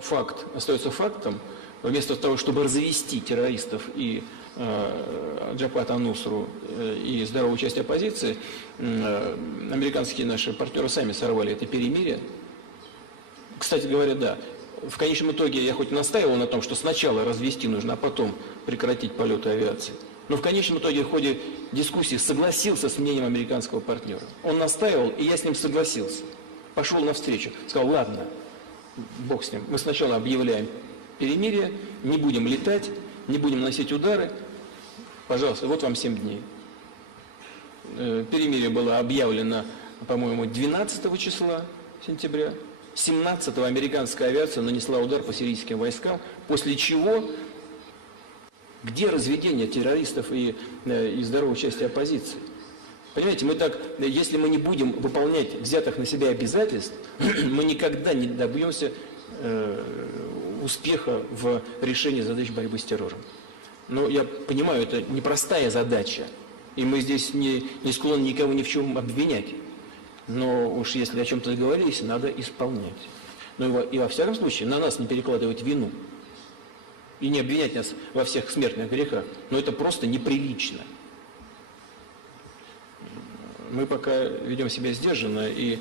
Факт остается фактом. Вместо того, чтобы развести террористов и Джабхат ан-Нусру и здоровую часть оппозиции, американские наши партнеры сами сорвали это перемирие. Кстати говоря, да, в конечном итоге я хоть настаивал на том, что сначала развести нужно, а потом прекратить полеты авиации. Но в конечном итоге в ходе дискуссии согласился с мнением американского партнера. Он настаивал, и я с ним согласился. Пошел навстречу, сказал: ладно, бог с ним, мы сначала объявляем перемирие, не будем летать, не будем наносить удары. Пожалуйста, вот вам 7 дней. Перемирие было объявлено, по-моему, 12 числа сентября. 17-го американская авиация нанесла удар по сирийским войскам, после чего, где разведение террористов и здоровой части оппозиции? Понимаете, мы так, если мы не будем выполнять взятых на себя обязательств, мы никогда не добьемся успеха в решении задач борьбы с террором. Но я понимаю, это непростая задача, и мы здесь не склонны никого ни в чем обвинять. Но уж если о чем-то договорились, надо исполнять. Но и во всяком случае на нас не перекладывать вину и не обвинять нас во всех смертных грехах. Но это просто неприлично. Мы пока ведем себя сдержанно и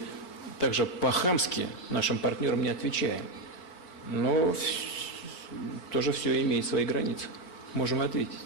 также по-хамски нашим партнерам не отвечаем. Но тоже все имеет свои границы. Можем ответить.